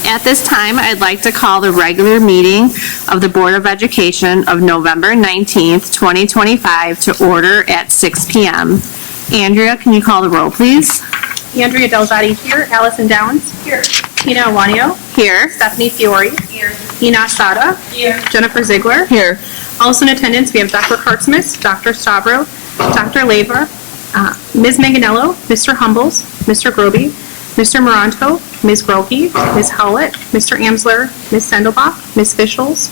At this time, I'd like to call the regular meeting of the Board of Education of November 19th, 2025 to order at 6 p.m. Andrea, can you call the roll, please? Andrea Delzati here. Allison Downs. Here. Tina Iwanio. Here. Stephanie Fiore. Here. Ina Sada. Here. Jennifer Ziegler. Here. Also in attendance, we have Dr. Kartsmith, Dr. Stavro, Dr. Laver, Ms. Manganello, Mr. Humbles, Mr. Groby, Mr. Moranto, Ms. Grokey, Ms. Howlett, Mr. Amsler, Ms. Sendelbach, Ms. Fischels,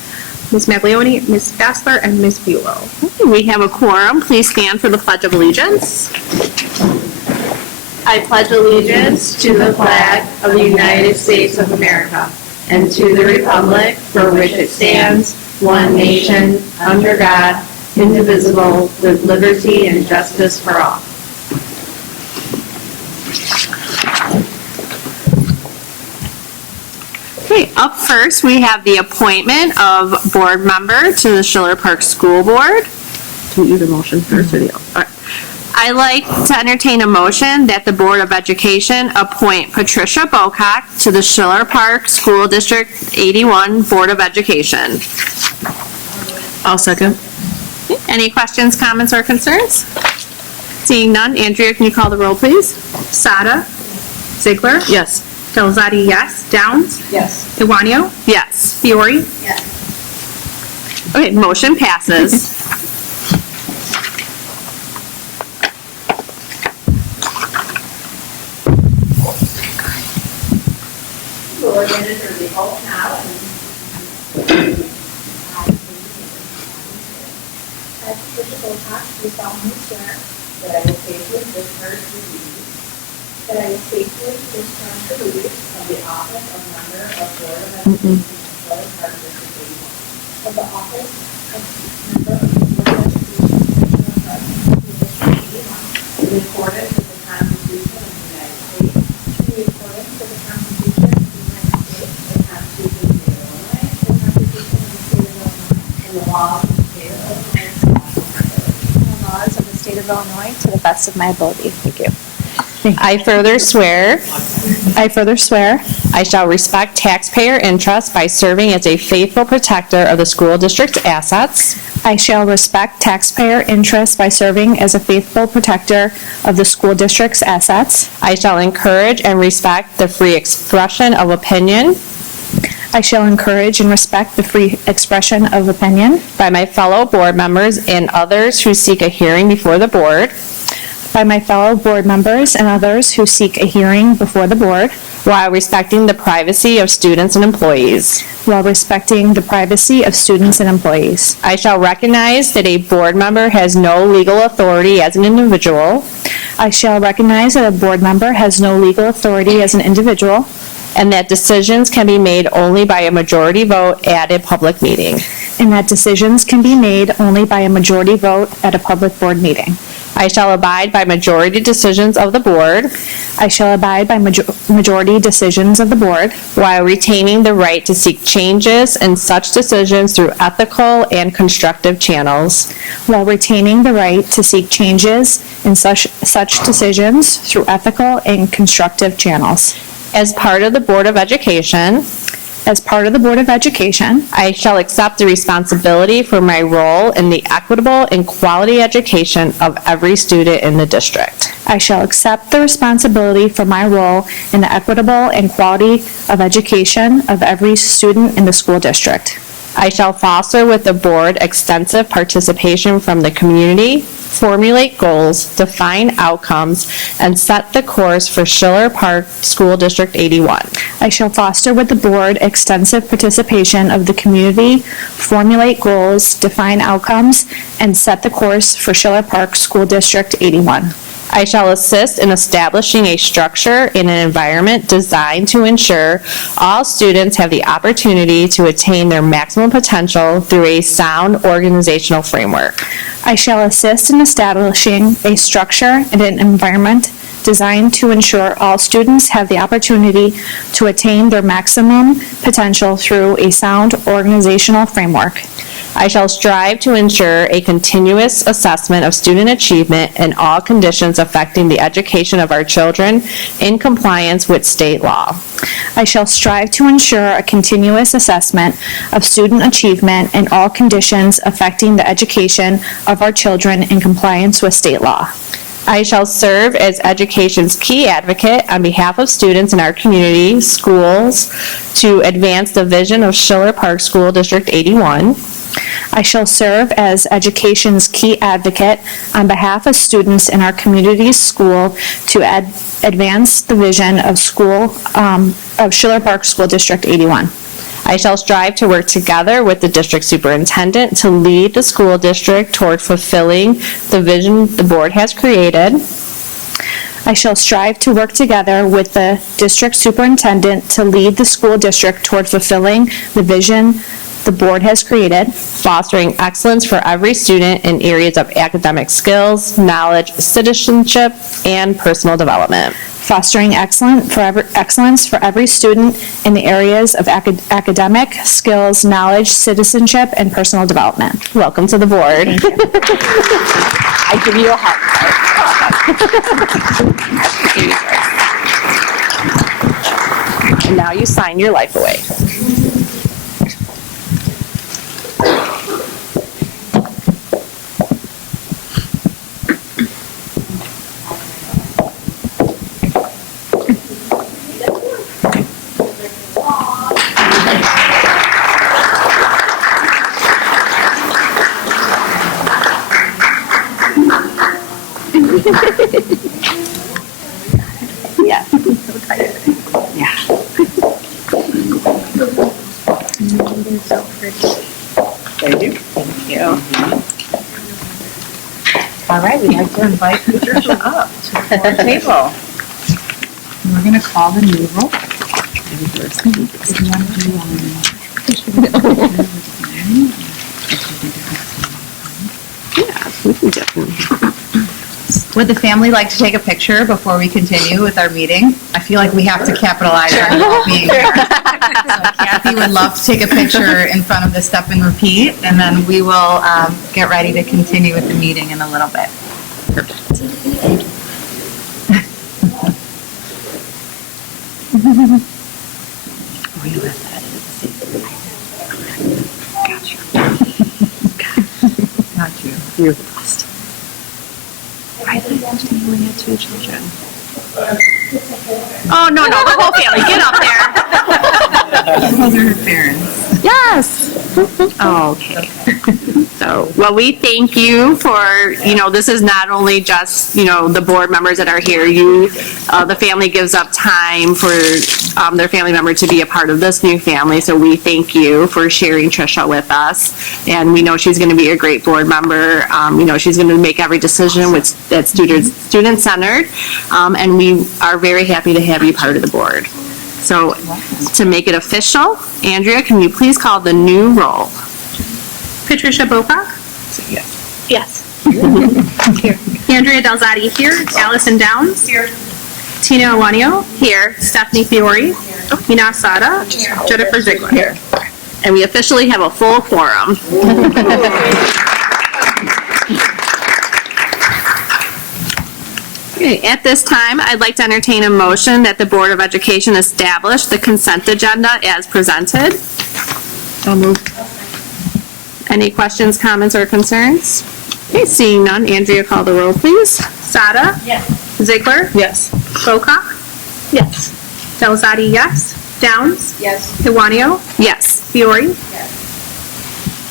Ms. Maglione, Ms. Fassler, and Ms. Bulow. We have a quorum. Please stand for the Pledge of Allegiance. I pledge allegiance to the flag of the United States of America and to the republic for which it stands, one nation, under God, indivisible, with liberty and justice for all. Okay, up first, we have the appointment of board member to the Schiller Park School Board. Do you do the motion first or the other? All right. I'd like to entertain a motion that the Board of Education appoint Patricia Bocock to the Schiller Park School District 81 Board of Education. I'll second. Any questions, comments, or concerns? Seeing none, Andrea, can you call the roll, please? Sada. Ziegler. Yes. Delzati, yes. Downs. Yes. Iwanio. Yes. Fiore. Yes. Okay, motion passes. We'll enter the vote now. I, Patricia Bocock, do solemnly swear That I will faithfully discharge the duties that I will faithfully discharge the duties of the office of member of Board of Education in Schiller Park District 81. of the office of member of the Board of Education of Park, District 81, In accordance with the Constitution of the United States, in accordance with the Constitution of the United States, the Constitution of the State of Illinois, the Constitution of the State of Illinois, and the laws of the State of Illinois, and the laws of the State of Illinois to the best of my ability. Thank you. I further swear I shall respect taxpayer interests by serving as a faithful protector of the school district's assets. I shall respect taxpayer interests by serving as a faithful protector of the school district's assets. I shall encourage and respect the free expression of opinion I shall encourage and respect the free expression of opinion by my fellow board members and others who seek a hearing before the board, by my fellow board members and others who seek a hearing before the board, while respecting the privacy of students and employees. while respecting the privacy of students and employees. I shall recognize that a board member has no legal authority as an individual, I shall recognize that a board member has no legal authority as an individual, and that decisions can be made only by a majority vote at a public meeting. and that decisions can be made only by a majority vote at a public board meeting. I shall abide by majority decisions of the board I shall abide by majority decisions of the board while retaining the right to seek changes in such decisions through ethical and constructive channels. while retaining the right to seek changes in such decisions through ethical and constructive channels. As part of the Board of Education, As part of the Board of Education, I shall accept the responsibility for my role in the equitable and quality education of every student in the district. I shall accept the responsibility for my role in the equitable and quality of education of every student in the school district. I shall foster with the board extensive participation from the community, formulate goals, define outcomes, and set the course for Schiller Park School District 81. I shall foster with the board extensive participation of the community, formulate goals, define outcomes, and set the course for Schiller Park School District 81. I shall assist in establishing a structure in an environment designed to ensure all students have the opportunity to attain their maximum potential through a sound organizational framework. I shall assist in establishing a structure and an environment designed to ensure all students have the opportunity to attain their maximum potential through a sound organizational framework. I shall strive to ensure a continuous assessment of student achievement in all conditions affecting the education of our children in compliance with state law. I shall strive to ensure a continuous assessment of student achievement in all conditions affecting the education of our children in compliance with state law. I shall serve as education's key advocate on behalf of students in our community, schools, to advance the vision of Schiller Park School District 81. I shall serve as education's key advocate on behalf of students in our community's school to advance the vision of Schiller Park School District 81. I shall strive to work together with the district superintendent to lead the school district toward fulfilling the vision the board has created. I shall strive to work together with the district superintendent to lead the school district toward fulfilling the vision the board has created, fostering excellence for every student in areas of academic skills, knowledge, citizenship, and personal development. fostering excellence for every student in the areas of academic, skills, knowledge, citizenship, and personal development. Welcome to the board. I give you a hug. And now you sign your life away. Yeah. Yeah. Thank you. Thank you. All right, we'd like to invite Patricia up to the board table. And we're going to call the new roll. Yeah, we can definitely. Would the family like to take a picture before we continue with our meeting? I feel like we have to capitalize on you all being here. So Kathy would love to take a picture in front of the step and repeat, and then we will get ready to continue with the meeting in a little bit. Got you. You're the best. I thought you only had 2 children. Oh, no, the whole family, get up there. Those are her parents. Yes. Oh, okay. So, well, we thank you for, this is not only just, the board members that are here. The family gives up time for their family member to be a part of this new family. So we thank you for sharing Trisha with us. And we know she's going to be a great board member. She's going to make every decision that's student-centered. And we are very happy to have you part of the board. So to make it official, Andrea, can you please call the new roll? Patricia Bopak. Yes. Andrea Delzati here. Allison Downs. Here. Tina Iwanio. Here. Stephanie Fiore. Ina Sada. Jennifer Ziegler. Here. And we officially have a full quorum. Okay, at this time, I'd like to entertain a motion that the Board of Education establish the consent agenda as presented. I'll move. Any questions, comments, or concerns? Okay, seeing none, Andrea, call the roll, please. Sada. Yes. Ziegler. Yes. Bopak. Yes. Delzati, yes. Downs. Yes. Iwanio. Yes. Fiore.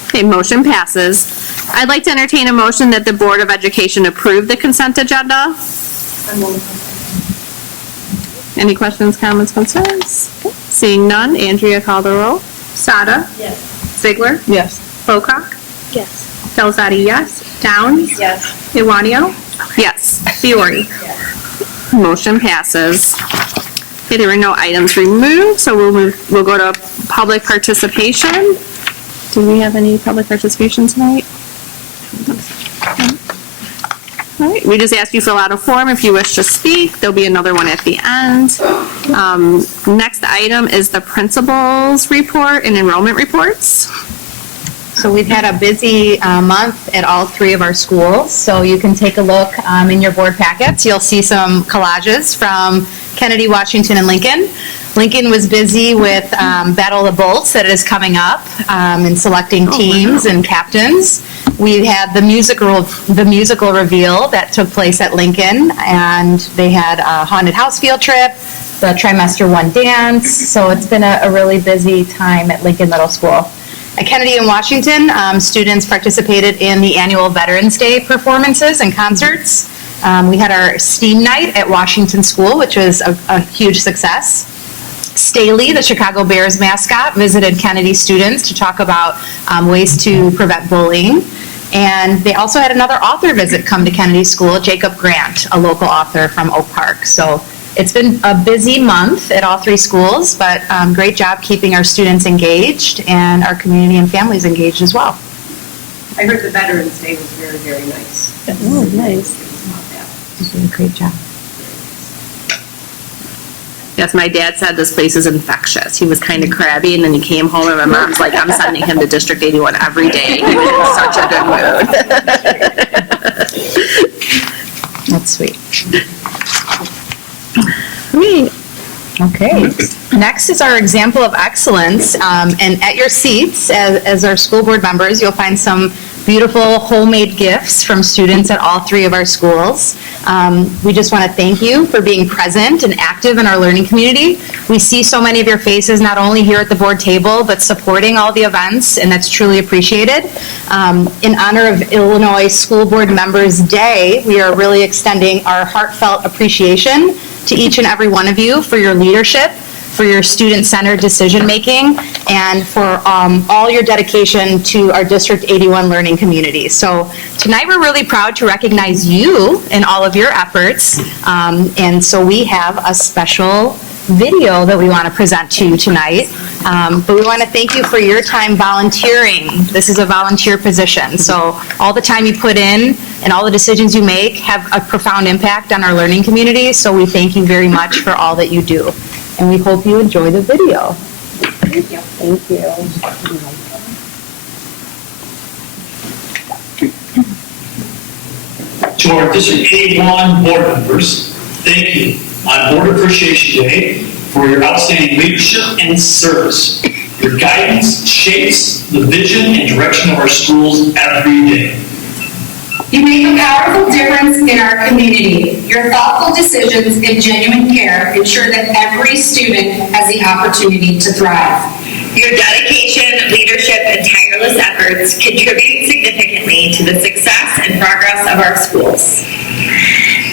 Okay, motion passes. I'd like to entertain a motion that the Board of Education approve the consent agenda. Any questions, comments, concerns? Okay, seeing none, Andrea, call the roll. Sada. Yes. Ziegler. Yes. Bopak. Yes. Delzati, yes. Downs. Yes. Iwanio. Yes. Fiore. Motion passes. Okay, there were no items removed, so we'll go to public participation. Do we have any public participation tonight? All right, we just ask you fill out a form if you wish to speak. There'll be another one at the end. Next item is the principal's report and enrollment reports. So we've had a busy month at all three of our schools. So you can take a look in your board packets. You'll see some collages from Kennedy, Washington, and Lincoln. Lincoln was busy with Battle of the Bolts that is coming up and selecting teams and captains. We had the musical reveal that took place at Lincoln, and they had a haunted house field trip, the trimester 1 dance. So it's been a really busy time at Lincoln Middle School. At Kennedy and Washington, students participated in the annual Veterans Day performances and concerts. We had our STEAM night at Washington School, which was a huge success. Staley, the Chicago Bears mascot, visited Kennedy students to talk about ways to prevent bullying. And they also had another author visit come to Kennedy School, Jacob Grant, a local author from Oak Park. So it's been a busy month at all three schools, but great job keeping our students engaged and our community and families engaged as well. I heard the Veterans Day was very, very nice. Oh, nice. You did a great job. Yes, my dad said this place is infectious. He was kind of crabby, and then he came home, and my mom's like, I'm sending him to District 81 every day. He was in such a good mood. That's sweet. Sweet. Okay. Next is our example of excellence. And at your seats, as our school board members, you'll find some beautiful homemade gifts from students at all three of our schools. We just want to thank you for being present and active in our learning community. We see so many of your faces, not only here at the board table, but supporting all the events, and that's truly appreciated. In honor of Illinois School Board Members Day, we are really extending our heartfelt appreciation to each and every one of you for your leadership, for your student-centered decision-making, and for all your dedication to our District 81 learning community. So tonight we're really proud to recognize you in all of your efforts, and so we have a special video that we want to present to you tonight. But we want to thank you for your time volunteering. This is a volunteer position, so all the time you put in and all the decisions you make have a profound impact on our learning community, so we thank you very much for all that you do. And we hope you enjoy the video. Thank you. Thank you. To our District 81 board members, thank you on Board Appreciation Day for your outstanding leadership and service. Your guidance shapes the vision and direction of our schools every day. You make a powerful difference in our community. Your thoughtful decisions and genuine care ensure that every student has the opportunity to thrive. Your dedication, leadership, and tireless efforts contribute significantly to the success and progress of our schools.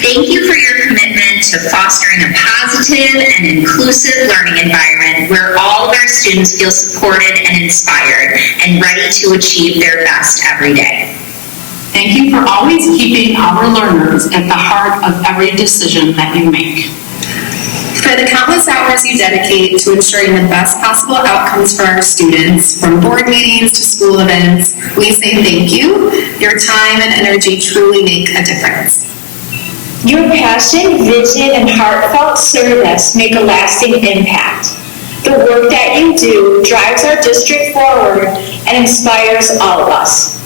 Thank you for your commitment to fostering a positive and inclusive learning environment where all of our students feel supported and inspired and ready to achieve their best every day. Thank you for always keeping our learners at the heart of every decision that you make. For the countless hours you dedicate to ensuring the best possible outcomes for our students, from board meetings to school events, we say thank you. Your time and energy truly make a difference. Your passion, vision, and heartfelt service make a lasting impact. The work that you do drives our district forward and inspires all of us.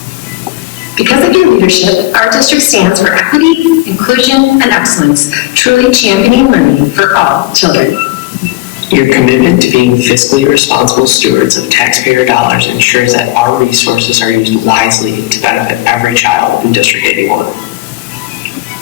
Because of your leadership, our district stands for equity, inclusion, and excellence, truly championing learning for all children. Your commitment to being fiscally responsible stewards of taxpayer dollars ensures that our resources are used wisely to benefit every child in District 81.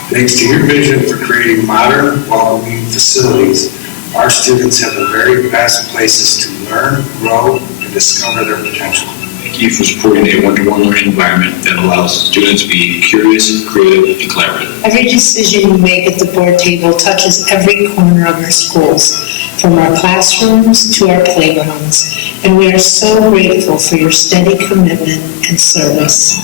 Thanks to your vision for creating modern, welcoming facilities, our students have the very best places to learn, grow, and discover their potential. Thank you for supporting a one-to-one learning environment that allows students to be curious, creative, and collaborative. Every decision we make at the board table touches every corner of our schools, from our classrooms to our playgrounds, and we are so grateful for your steady commitment and service.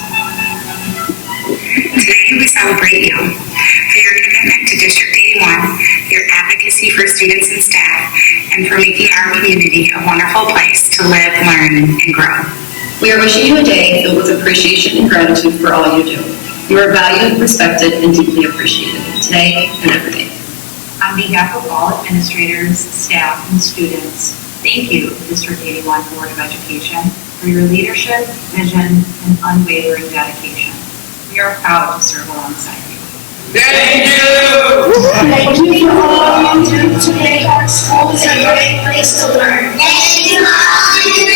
Today we celebrate you for your commitment to District 81, your advocacy for students and staff, and for making our community a wonderful place to live, learn, and grow. We are wishing you a day filled with appreciation and gratitude for all you do. You are valued, respected, and deeply appreciated today and every day. On behalf of all administrators, staff, and students, thank you, District 81 Board of Education, for your leadership, vision, and unwavering dedication. We are proud to serve alongside you. Thank you! Thank you for all you do to make our schools a great place to learn. Thank you all you do!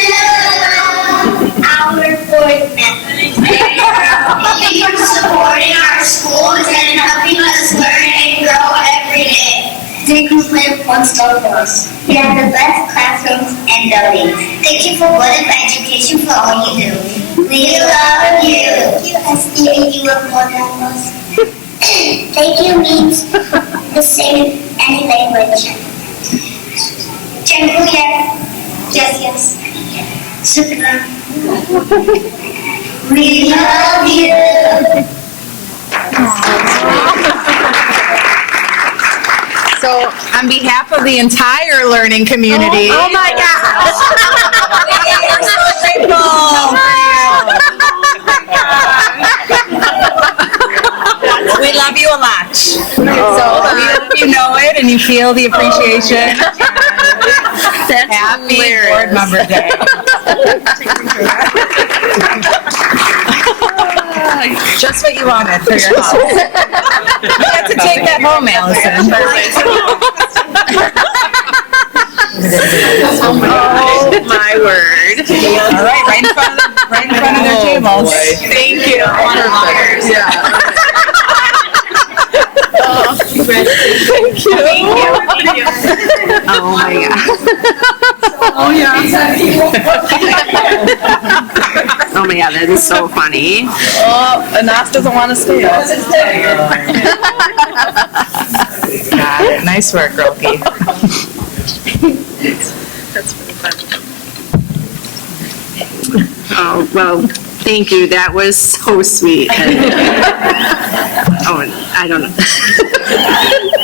Our board members. Thank you for supporting our schools and helping us learn and grow every day. Thank you for one star for us. We have the best classrooms and buildings. Thank you for wonderful education for all you do. We love you. Thank you, SDA, you are more than us. Thank you means the same in any language. Dziękuję. Yes. Super. We love you. So, on behalf of the entire learning community. Oh my gosh. We are so grateful. We love you a lot. So, we hope you know it and you feel the appreciation. That's Happy hilarious. Board Member Day. Just what you wanted for your house. You have to take that home, Allison. Oh my word. All right, right in front of their tables. Thank you. Thank you. Oh my god. Oh, yeah. Oh my god, that is so funny. Oh, Anas doesn't want to stay up. Got it. Nice work, Roki. That's really fun. Oh, well, thank you. That was so sweet. Oh, I don't know.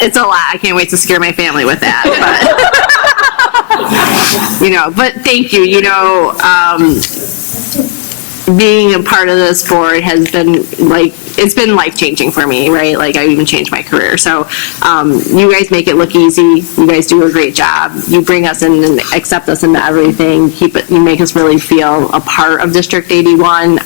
It's a lot. I can't wait to scare my family with that. But, but thank you. Being a part of this board has been it's been life-changing for me, right? Like, I even changed my career. So, you guys make it look easy. You guys do a great job. You bring us in and accept us into everything. You make us really feel a part of District 81.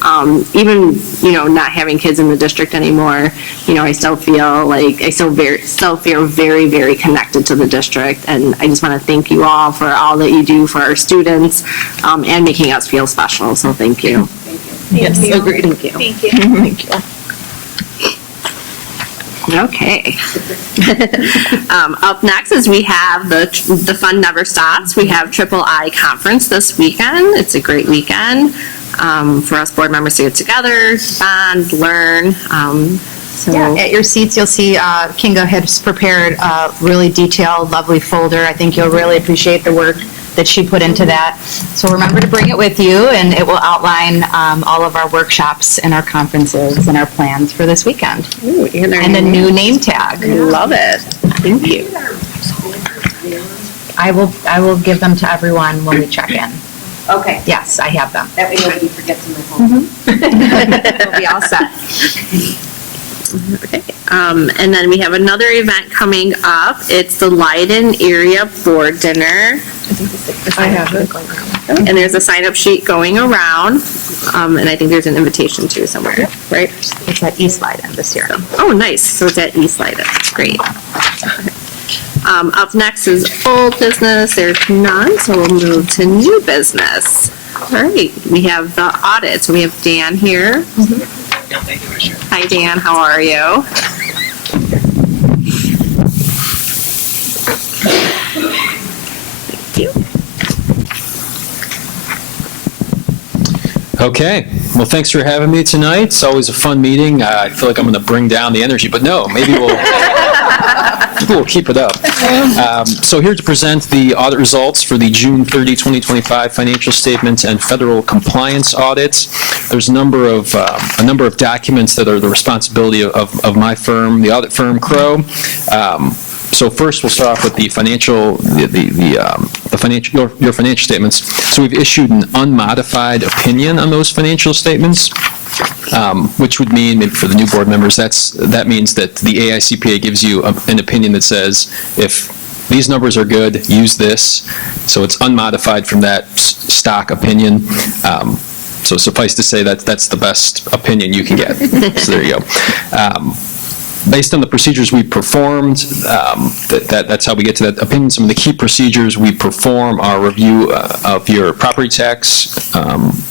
Even, not having kids in the district anymore, I still feel like, still feel very, very connected to the district. And I just want to thank you all for all that you do for our students, and making us feel special. So thank you. Yes, agreed. Thank you. Thank you. Thank you. Okay. Up next is we have the fun never stops. We have Triple I Conference this weekend. It's a great weekend for us board members to get together, bond, learn. Yeah, at your seats, you'll see Kinga has prepared a really detailed, lovely folder. I think you'll really appreciate the work that she put into that. So remember to bring it with you, and it will outline all of our workshops and our conferences and our plans for this weekend. Ooh, and a new name tag. I love it. Thank you. I will give them to everyone when we check in. Okay. Yes, I have them. That way nobody forgets in my home. We'll be all set. Okay. And then we have another event coming up. It's the Leiden Area Board Dinner. I have it. And there's a sign-up sheet going around. And I think there's an invitation too somewhere, right? It's at East Leiden this year. Oh, nice. So it's at East Leiden. Great. Up next is old business. There's none, so we'll move to new business. All right. We have the audit. So we have Dan here. Hi, Dan. How are you? Thank you. Okay, well, thanks for having me tonight. It's always a fun meeting. I feel like I'm going to bring down the energy, but no, maybe we'll keep it up. So here to present the audit results for the June 30, 2025 financial statements and federal compliance audits. There's a number of documents that are the responsibility of my firm, the audit firm Crow. So first, we'll start off with the your financial statements. So we've issued an unmodified opinion on those financial statements, which would mean, maybe for the new board members, that means that the AICPA gives you an opinion that says, if these numbers are good, use this. So it's unmodified from that stock opinion. So suffice to say that that's the best opinion you can get. So there you go. Based on the procedures we performed, that's how we get to that opinion. Some of the key procedures we perform are review of your property tax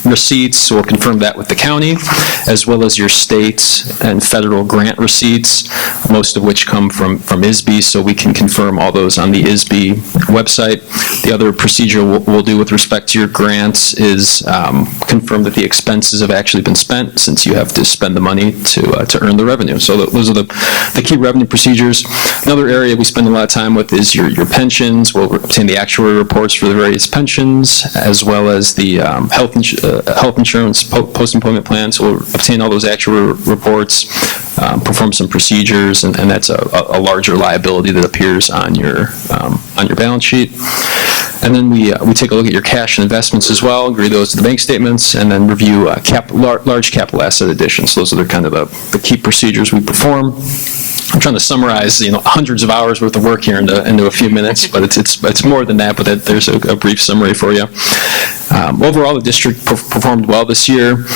receipts, so we'll confirm that with the county, as well as your state and federal grant receipts, most of which come from ISB, so we can confirm all those on the ISB website. The other procedure we'll do with respect to your grants is confirm that the expenses have actually been spent, since you have to spend the money to earn the revenue. So those are the key revenue procedures. Another area we spend a lot of time with is your pensions. We'll obtain the actuary reports for the various pensions, as well as the health insurance post-employment plans. So we'll obtain all those actuary reports, perform some procedures, and that's a larger liability that appears on your balance sheet. And then we take a look at your cash and investments as well, agree those to the bank statements, and then review large capital asset additions. So those are kind of the key procedures we perform. I'm trying to summarize, hundreds of hours worth of work here into a few minutes, but it's more than that. But there's a brief summary for you. Overall, the district performed well this year.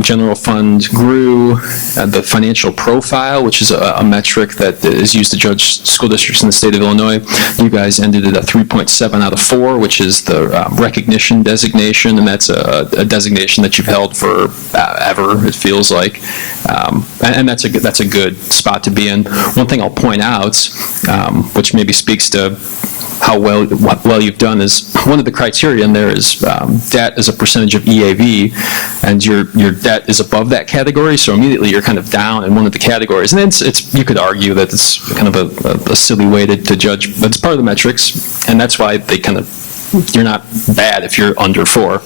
General fund grew. The financial profile, which is a metric that is used to judge school districts in the state of Illinois, you guys ended at a 3.7 out of 4, which is the recognition designation, and that's a designation that you've held for ever, it feels like. And that's a good spot to be in. One thing I'll point out, which maybe speaks to how well you've done, is one of the criteria in there is debt as a percentage of EAV, and your debt is above that category, so immediately you're kind of down in one of the categories. And it's you could argue that it's kind of a silly way to judge, but it's part of the metrics, and that's why you're not bad if you're under 4.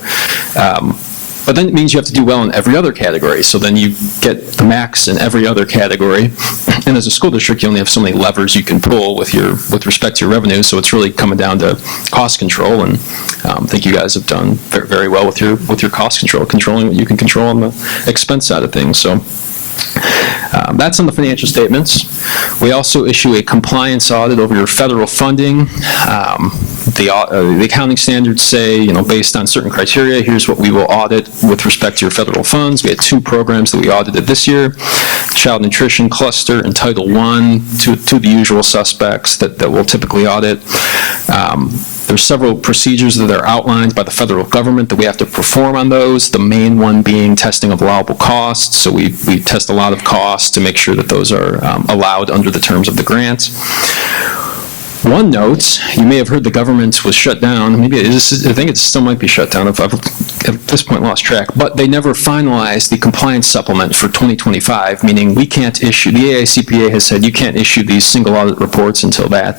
But then it means you have to do well in every other category. So then you get the max in every other category. And as a school district, you only have so many levers you can pull with respect to your revenue. So it's really coming down to cost control. And I think you guys have done very, very well with your cost control, controlling what you can control on the expense side of things. So that's on the financial statements. We also issue a compliance audit over your federal funding. The accounting standards say, based on certain criteria, here's what we will audit with respect to your federal funds. We had 2 programs that we audited this year: Child Nutrition Cluster and Title I, two of the usual suspects that we'll typically audit. There's several procedures that are outlined by the federal government that we have to perform on those, the main one being testing of allowable costs. So we test a lot of costs to make sure that those are allowed under the terms of the grant. One note, you may have heard the government was shut down. Maybe I think it still might be shut down. I've at this point lost track. But they never finalized the compliance supplement for 2025, meaning we can't issue, the AICPA has said you can't issue these single audit reports until that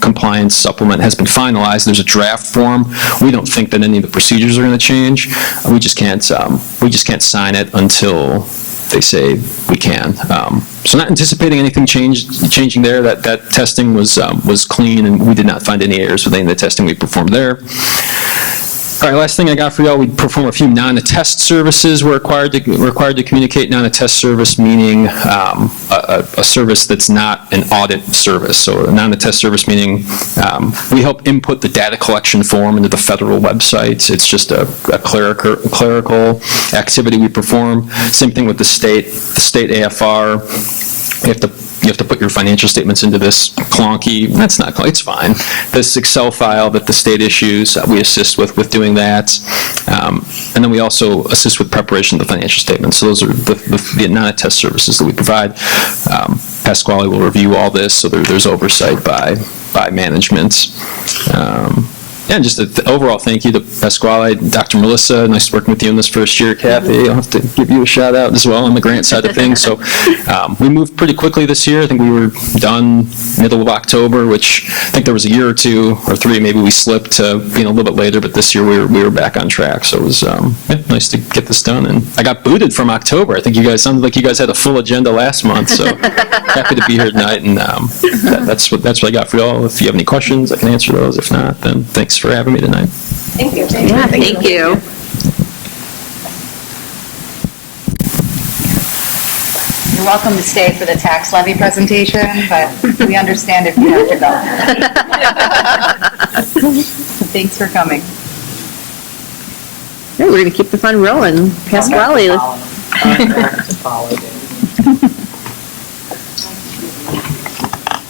compliance supplement has been finalized. There's a draft form. We don't think that any of the procedures are going to change. We just can't sign it until they say we can. So not anticipating anything changing there. That testing was clean, and we did not find any errors with any of the testing we performed there. All right, last thing I got for y'all, we perform a few non-attest services. We're required to communicate. Non-attest service meaning a service that's not an audit service. So a non-attest service meaning we help input the data collection form into the federal websites. It's just a clerical activity we perform. Same thing with the state AFR. You have to put your financial statements into this clunky, that's not clunky, it's fine, this Excel file that the state issues, we assist with doing that. And then we also assist with preparation of the financial statements. So those are the non-attest services that we provide. Pasquale will review all this, so there's oversight by management. And just an overall thank you to Pasquale, Dr. Melissa. Nice working with you in this first year. Kathy, I'll have to give you a shout out as well on the grant side of things. So we moved pretty quickly this year. I think we were done middle of October, which I think there was a year or 2 or 3, maybe we slipped to being a little bit later, but this year we were back on track. So it was nice to get this done. And I got booted from October. I think you guys sounded like you guys had a full agenda last month. So happy to be here tonight. And that's what I got for y'all. If you have any questions, I can answer those. If not, then thanks for having me tonight. Thank you. Yeah, thank you. welcome to stay for the tax levy presentation, but we understand if you have to go. Thanks for coming. Hey, we're gonna keep the fun rolling. Pasquale.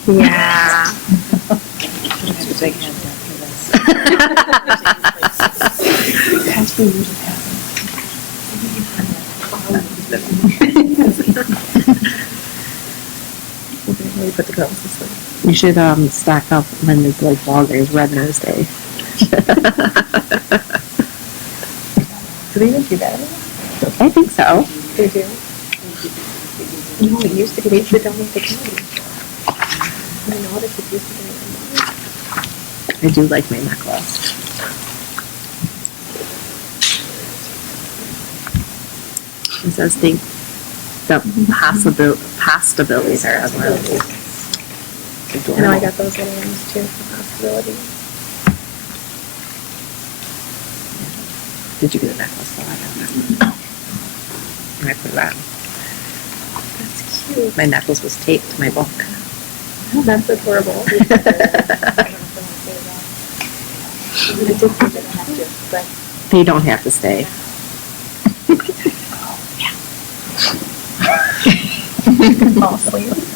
Yeah. You should stock up when it's like Walgreens Red Nose Day. Do they even do that? I think so. They do. No, it used to be, we used to donate the candy. I know this is used to be. I do like my necklace. It says think the possibilities are unlimited. I know I got those little ones too, for possibilities. Did you get a necklace? Oh, I got that. And I put it on. That's cute. My necklace was taped to my book. Oh, that's adorable. I don't know if I want to say that. I did think that I have to, but. They don't have to stay.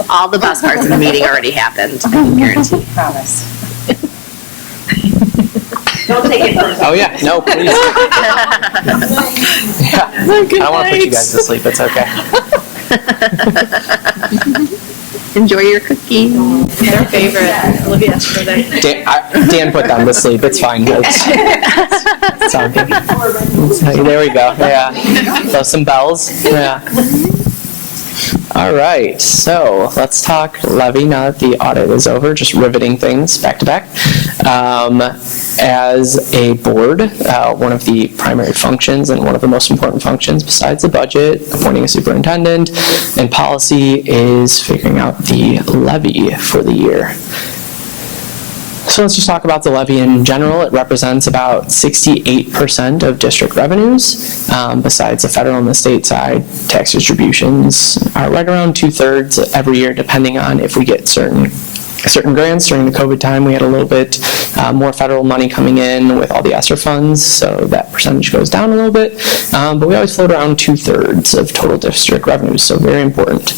All the best parts of the meeting already happened, I can guarantee. Promise. Don't take it personally. Oh, yeah, no, please. Yeah. I don't want to put you guys to sleep, it's okay. Enjoy your cookie. Their favorite. Olivia asked for that. Dan put them to sleep, it's fine. It's on. There we go, yeah. Throw some bells, yeah. All right, so let's talk levy now that the audit is over, just riveting things back to back. As a board, one of the primary functions and one of the most important functions besides the budget, appointing a superintendent, and policy is figuring out the levy for the year. So let's just talk about the levy in general. It represents about 68% of district revenues. Besides the federal and the state side, tax distributions are right around 2/3 every year, depending on if we get certain grants. During the COVID time, we had a little bit more federal money coming in with all the ESSER funds, so that percentage goes down a little bit. But we always float around 2/3 of total district revenues, so very important.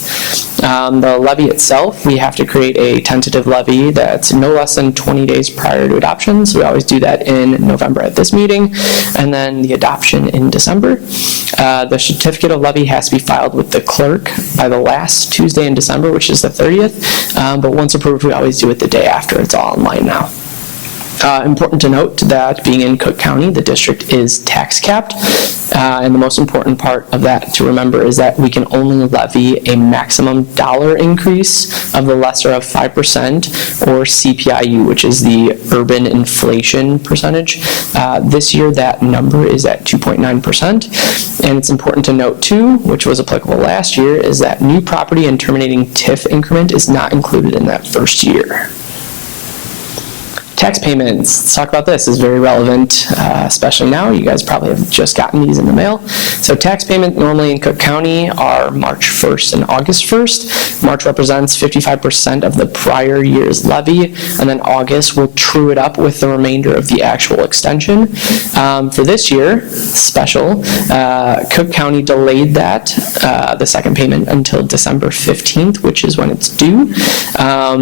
The levy itself, we have to create a tentative levy that's no less than 20 days prior to adoption, so we always do that in November at this meeting, and then the adoption in December. The certificate of levy has to be filed with the clerk by the last Tuesday in December, which is the 30th, but once approved, we always do it the day after. It's all online now. Important to note that being in Cook County, the district is tax capped, and the most important part of that to remember is that we can only levy a maximum dollar increase of the lesser of 5% or CPIU, which is the urban inflation percentage. This year, that number is at 2.9%, and it's important to note too, which was applicable last year, is that new property and terminating TIF increment is not included in that first year. Tax payments, let's talk about this, is very relevant, especially now. You guys probably have just gotten these in the mail. So tax payment normally in Cook County are March 1st and August 1st. March represents 55% of the prior year's levy, and then August will true it up with the remainder of the actual extension. For this year, special, Cook County delayed that, the second payment, until December 15th, which is when it's due.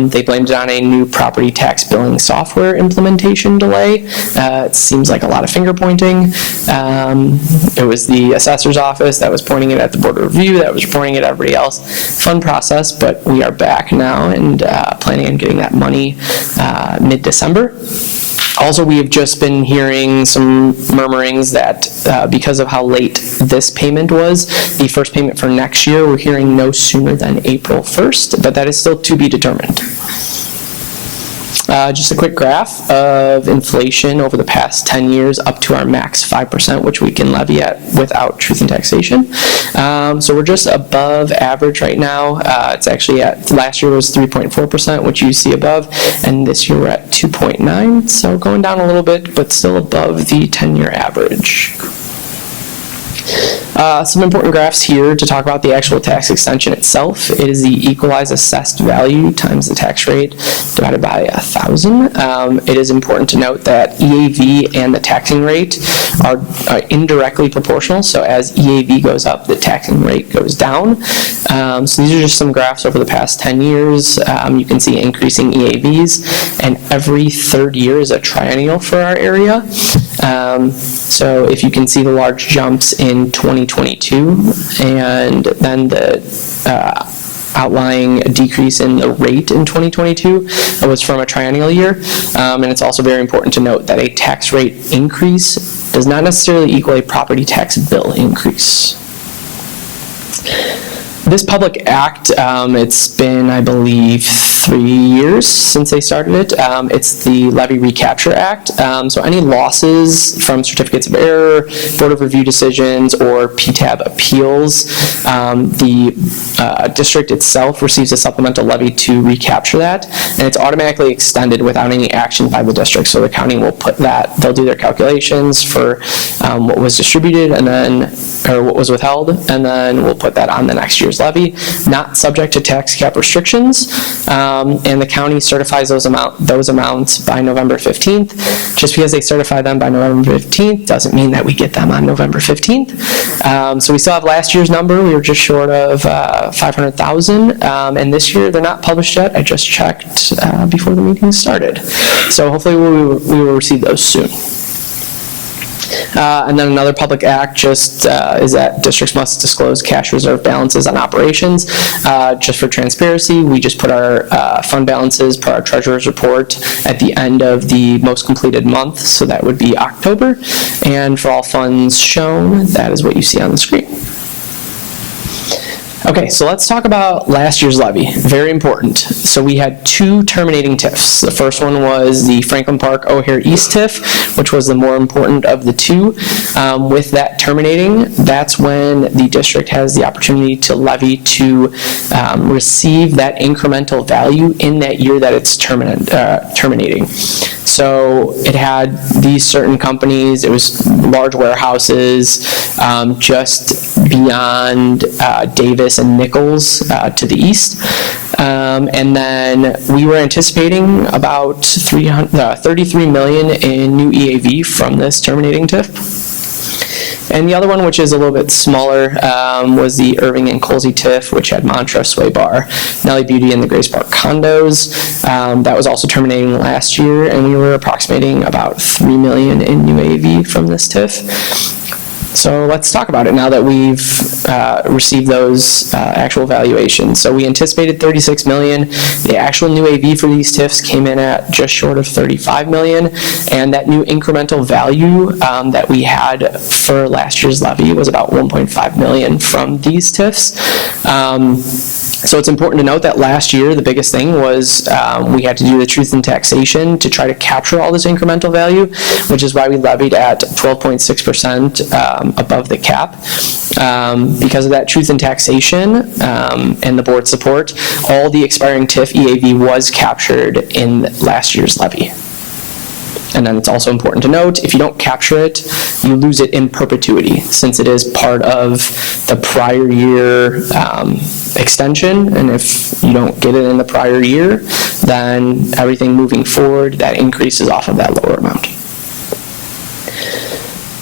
They blamed it on a new property tax billing software implementation delay. It seems like a lot of finger pointing. It was the assessor's office that was pointing it at the board of review, that was reporting it to everybody else. Fun process, but we are back now and planning on getting that money mid-December. Also, we have just been hearing some murmurings that because of how late this payment was, the first payment for next year, we're hearing no sooner than April 1st, but that is still to be determined. Just a quick graph of inflation over the past 10 years up to our max 5%, which we can levy at without truth in taxation. So we're just above average right now. It's actually at, last year was 3.4%, which you see above, and this year we're at 2.9, so going down a little bit, but still above the 10-year average. Some important graphs here to talk about the actual tax extension itself. It is the equalized assessed value times the tax rate divided by 1,000. It is important to note that EAV and the taxing rate are indirectly proportional. So as EAV goes up, the taxing rate goes down. So these are just some graphs over the past 10 years. You can see increasing EAVs, and every third year is a triennial for our area. So if you can see the large jumps in 2022, and then the outlying decrease in the rate in 2022 was from a triennial year. And it's also very important to note that a tax rate increase does not necessarily equal a property tax bill increase. This public act, it's been, I believe, 3 years since they started it. It's the Levy Recapture Act. So any losses from certificates of error, Board of Review decisions, or PTAB appeals, the district itself receives a supplemental levy to recapture that, and it's automatically extended without any action by the district. So the county will put that, they'll do their calculations for what was distributed and then, or what was withheld, and then we'll put that on the next year's levy, not subject to tax cap restrictions, and the county certifies those amounts by November 15th. Just because they certify them by November 15th doesn't mean that we get them on November 15th. So we still have last year's number. We were just short of 500,000, and this year they're not published yet. I just checked before the meeting started. So hopefully we will receive those soon. And then another public act just is that districts must disclose cash reserve balances on operations. Just for transparency, we just put our fund balances per our treasurer's report at the end of the most completed month, so that would be October. And for all funds shown, that is what you see on the screen. Okay, so let's talk about last year's levy. Very important. So we had 2 terminating TIFs. The first one was the Franklin Park O'Hare East TIF, which was the more important of the 2. With that terminating, that's when the district has the opportunity to levy to receive that incremental value in that year that it's terminating. So it had these certain companies, it was large warehouses, just beyond Davis and Nichols to the east. And then we were anticipating about $33 million in new EAV from this terminating TIF. And the other one, which is a little bit smaller, was the Irving and Colsey TIF, which had Mantra, Sway Bar, Nelly Beauty, and the Grace Park condos. That was also terminating last year, and we were approximating about $3 million in new AV from this TIF. So let's talk about it now that we've received those actual valuations. So we anticipated $36 million. The actual new AV for these TIFs came in at just short of $35 million, and that new incremental value that we had for last year's levy was about $1.5 million from these TIFs. So it's important to note that last year, the biggest thing was we had to do the truth in taxation to try to capture all this incremental value, which is why we levied at 12.6% above the cap. Because of that truth in taxation and the board support, all the expiring TIF EAV was captured in last year's levy. And then it's also important to note, if you don't capture it, you lose it in perpetuity, since it is part of the prior year extension. And if you don't get it in the prior year, then everything moving forward, that increases off of that lower amount.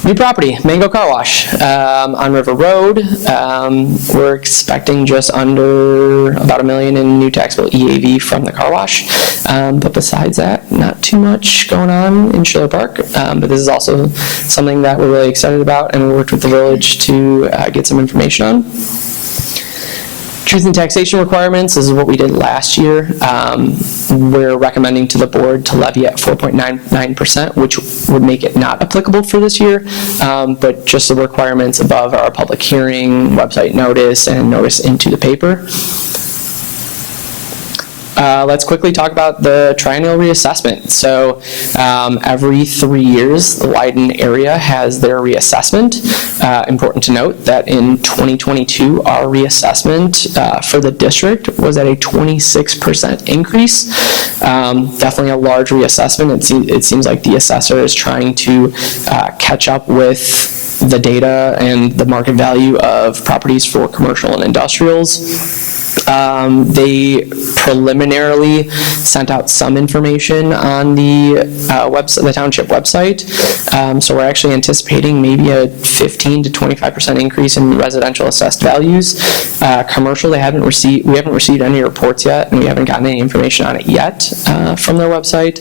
New property, Mango Car Wash on River Road. We're expecting just under about $1 million in new taxable EAV from the car wash. But besides that, not too much going on in Schiller Park. But this is also something that we're really excited about, and we worked with the village to get some information on. Truth in taxation requirements, this is what we did last year. We're recommending to the board to levy at 4.99%, which would make it not applicable for this year, but just the requirements above our public hearing, website notice, and notice into the paper. Let's quickly talk about the triennial reassessment. So every 3 years, the Leiden area has their reassessment. Important to note that in 2022, our reassessment for the district was at a 26% increase. Definitely a large reassessment. It seems like the assessor is trying to catch up with the data and the market value of properties for commercial and industrials. They preliminarily sent out some information on the website, the township website. So we're actually anticipating maybe a 15 to 25% increase in residential assessed values. Commercial, we haven't received any reports yet, and we haven't gotten any information on it yet from their website.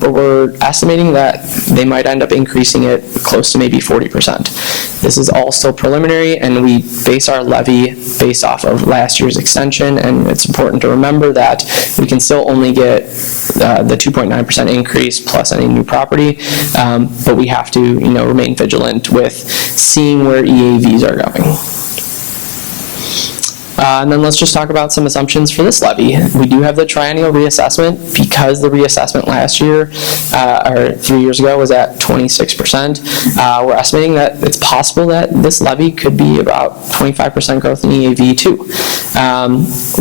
But we're estimating that they might end up increasing it close to maybe 40%. This is all still preliminary, and we base our levy based off of last year's extension, and it's important to remember that we can still only get the 2.9% increase plus any new property, but we have to, remain vigilant with seeing where EAVs are going. And then let's just talk about some assumptions for this levy. We do have the triennial reassessment because the reassessment last year, or 3 years ago, was at 26%. We're estimating that it's possible that this levy could be about 25% growth in EAV too.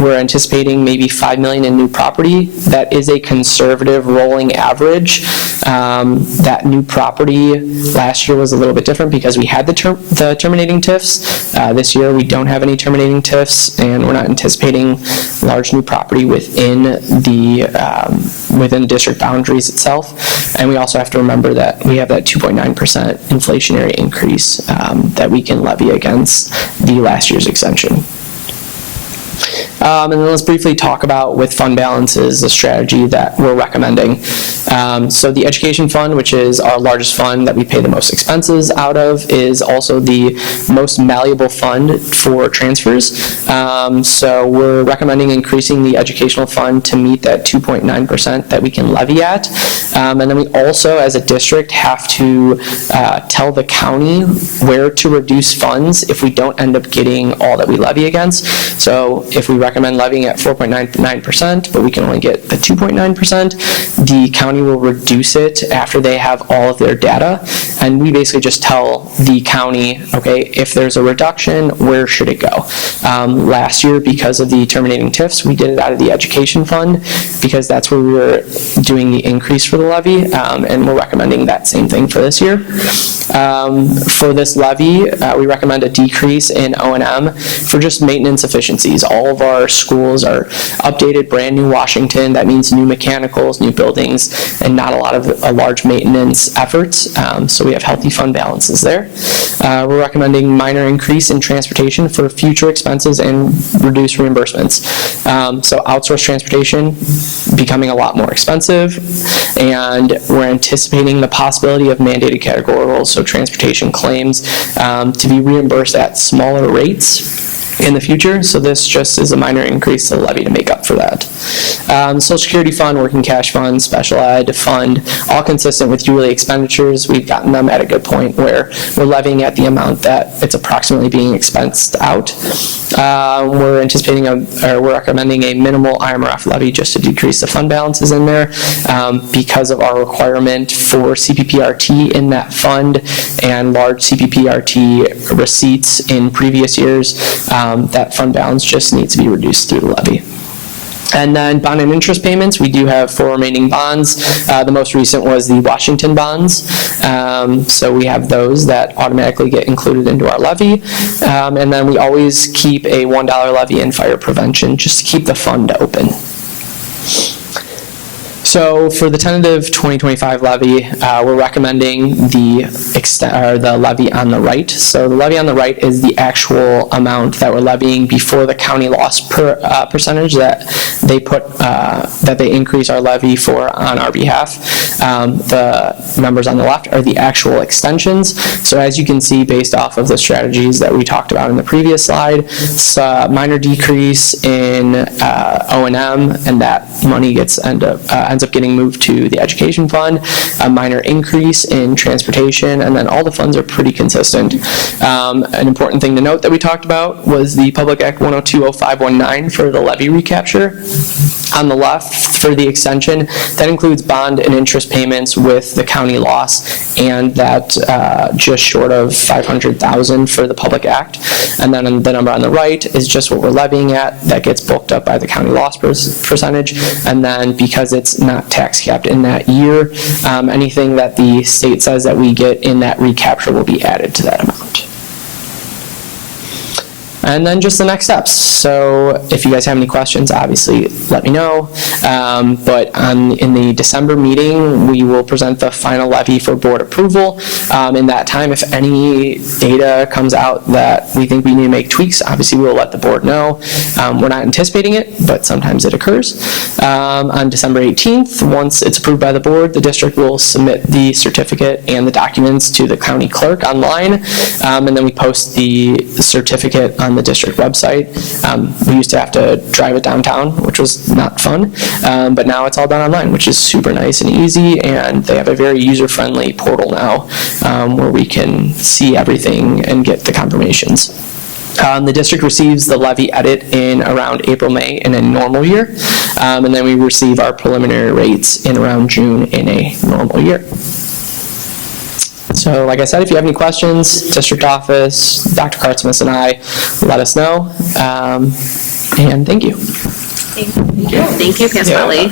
We're anticipating maybe $5 million in new property. That is a conservative rolling average. That new property last year was a little bit different because we had the terminating TIFs. This year we don't have any terminating TIFs, and we're not anticipating large new property within the district boundaries itself. And we also have to remember that we have that 2.9% inflationary increase that we can levy against the last year's extension. And then let's briefly talk about, with fund balances, the strategy that we're recommending. So the education fund, which is our largest fund that we pay the most expenses out of, is also the most malleable fund for transfers. So we're recommending increasing the educational fund to meet that 2.9% that we can levy at. And then we also, as a district, have to tell the county where to reduce funds if we don't end up getting all that we levy against. So if we recommend levying at 4.99%, but we can only get the 2.9%, the county will reduce it after they have all of their data. And we basically just tell the county, okay, if there's a reduction, where should it go? Last year, because of the terminating TIFs, we did it out of the education fund because that's where we were doing the increase for the levy, and we're recommending that same thing for this year. For this levy, we recommend a decrease in O&M for just maintenance efficiencies. All of our schools are updated, brand new Washington. That means new mechanicals, new buildings, and not a lot of large maintenance efforts. So we have healthy fund balances there. We're recommending minor increase in transportation for future expenses and reduced reimbursements. So outsourced transportation becoming a lot more expensive, and we're anticipating the possibility of mandated categoricals, so transportation claims, to be reimbursed at smaller rates in the future. So this just is a minor increase to the levy to make up for that. Social Security fund, working cash fund, special ed fund, all consistent with yearly expenditures. We've gotten them at a good point where we're levying at the amount that it's approximately being expensed out. We're anticipating we're recommending a minimal IMRF levy just to decrease the fund balances in there because of our requirement for CPPRT in that fund and large CPPRT receipts in previous years. That fund balance just needs to be reduced through the levy. And then bond and interest payments, we do have 4 remaining bonds. The most recent was the Washington bonds. So we have those that automatically get included into our levy. And then we always keep a $1 levy in fire prevention just to keep the fund open. So for the tentative 2025 levy, we're recommending the levy on the right. So the levy on the right is the actual amount that we're levying before the county loss percentage that they put that they increase our levy for on our behalf. The numbers on the left are the actual extensions. So as you can see, based off of the strategies that we talked about in the previous slide, it's a minor decrease in O&M, and that money ends up getting moved to the education fund, a minor increase in transportation, and then all the funds are pretty consistent. An important thing to note that we talked about was the Public Act 1020519 for the levy recapture. On the left, for the extension. That includes bond and interest payments with the county loss, and that just short of $500,000 for the public act. And then the number on the right is just what we're levying at. That gets bulked up by the county loss percentage. And then because it's not tax capped in that year, anything that the state says that we get in that recapture will be added to that amount. And then just the next steps. So if you guys have any questions, obviously let me know. But in the December meeting, we will present the final levy for board approval. In that time, if any data comes out that we think we need to make tweaks, obviously we'll let the board know. We're not anticipating it, but sometimes it occurs. On December 18th, once it's approved by the board, the district will submit the certificate and the documents to the county clerk online. And then we post the certificate on the district website. We used to have to drive it downtown, which was not fun, but now it's all done online, which is super nice and easy, and they have a very user-friendly portal now where we can see everything and get the confirmations. The district receives the levy edit in around April, May in a normal year, and then we receive our preliminary rates in around June in a normal year. So like I said, if you have any questions, district office, Dr. Kartsmas and I, let us know. And thank you. Thank you, Pasquale.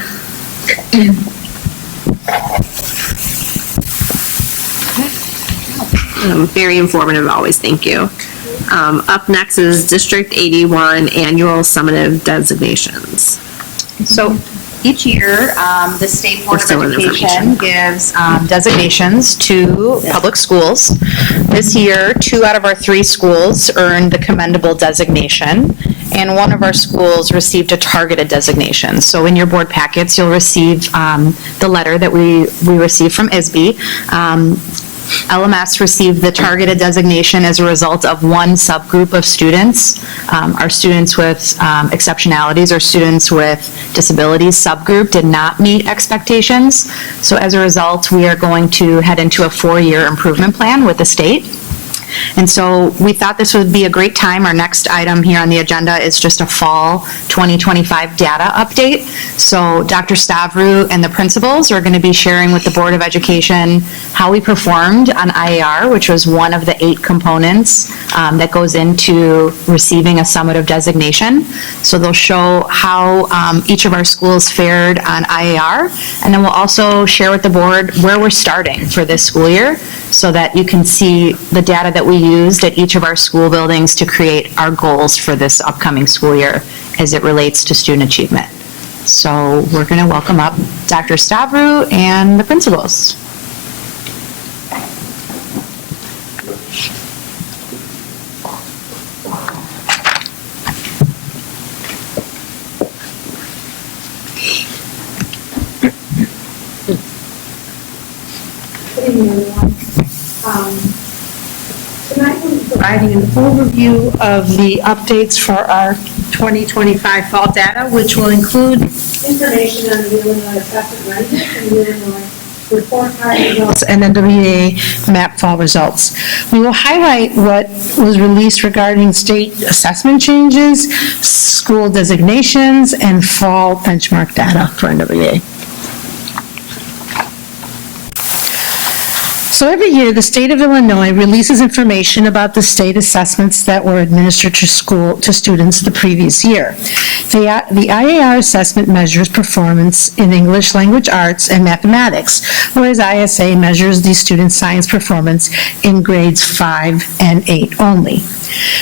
Very informative always, thank you. Up next is District 81 Annual Summative Designations. So each year, the State Board of Education gives designations to public schools. This year, 2 out of our 3 schools earned the commendable designation, and 1 of our schools received a targeted designation. So in your board packets, you'll receive the letter that we received from ISB. LMS received the targeted designation as a result of one subgroup of students. Our students with exceptionalities or students with disabilities subgroup did not meet expectations. So as a result, we are going to head into a 4-year improvement plan with the state. And so we thought this would be a great time. Our next item here on the agenda is just a fall 2025 data update. So Dr. Stavru and the principals are going to be sharing with the Board of Education how we performed on IAR, which was one of the 8 components that goes into receiving a summative designation. So they'll show how each of our schools fared on IAR, and then we'll also share with the board where we're starting for this school year, so that you can see the data that we used at each of our school buildings to create our goals for this upcoming school year as it relates to student achievement. So we're going to welcome up Dr. Stavru and the principals. Good evening, everyone. Tonight we're providing an overview of the updates for our 2025 fall data, which will include information on the Illinois assessment readiness and the Illinois report card results and NWA MAP fall results. We will highlight what was released regarding state assessment changes, school designations, and fall benchmark data for NWA. So every year, the state of Illinois releases information about the state assessments that were administered to students the previous year. The IAR assessment measures performance in English language arts and mathematics, whereas ISA measures the student science performance in grades 5 and 8 only.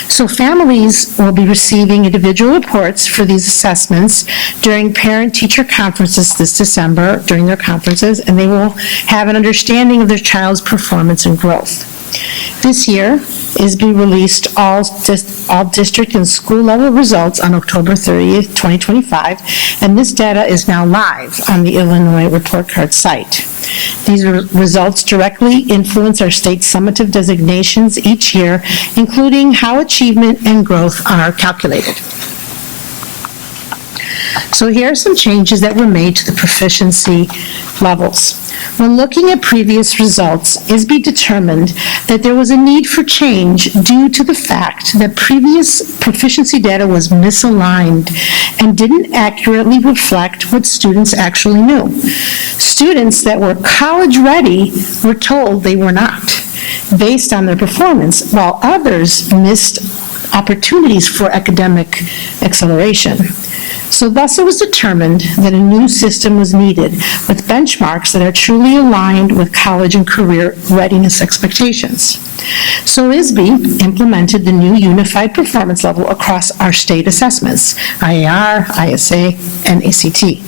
So families will be receiving individual reports for these assessments during parent-teacher conferences this December, during their conferences, and they will have an understanding of their child's performance and growth. This year, ISB released all district and school level results on October 30th, 2025, and this data is now live on the Illinois report card site. These results directly influence our state summative designations each year, including how achievement and growth are calculated. So here are some changes that were made to the proficiency levels. When looking at previous results, ISB determined that there was a need for change due to the fact that previous proficiency data was misaligned and didn't accurately reflect what students actually knew. Students that were college-ready were told they were not, based on their performance, while others missed opportunities for academic acceleration. So thus it was determined that a new system was needed with benchmarks that are truly aligned with college and career readiness expectations. So ISB implemented the new unified performance level across our state assessments, IAR, ISA, and ACT.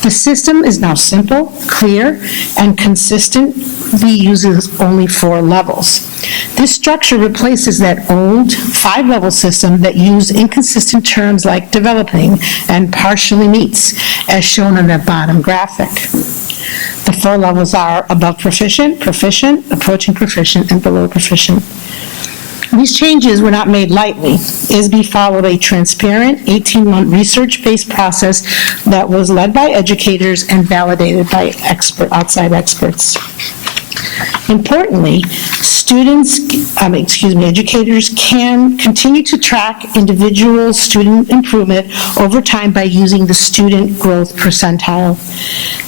The system is now simple, clear, and consistently uses only 4 levels. This structure replaces that old 5-level system that used inconsistent terms like developing and partially meets, as shown on the bottom graphic. The 4 levels are above proficient, proficient, approaching proficient, and below proficient. These changes were not made lightly. ISB followed a transparent 18-month research-based process that was led by educators and validated by outside experts. Importantly, educators can continue to track individual student improvement over time by using the student growth percentile.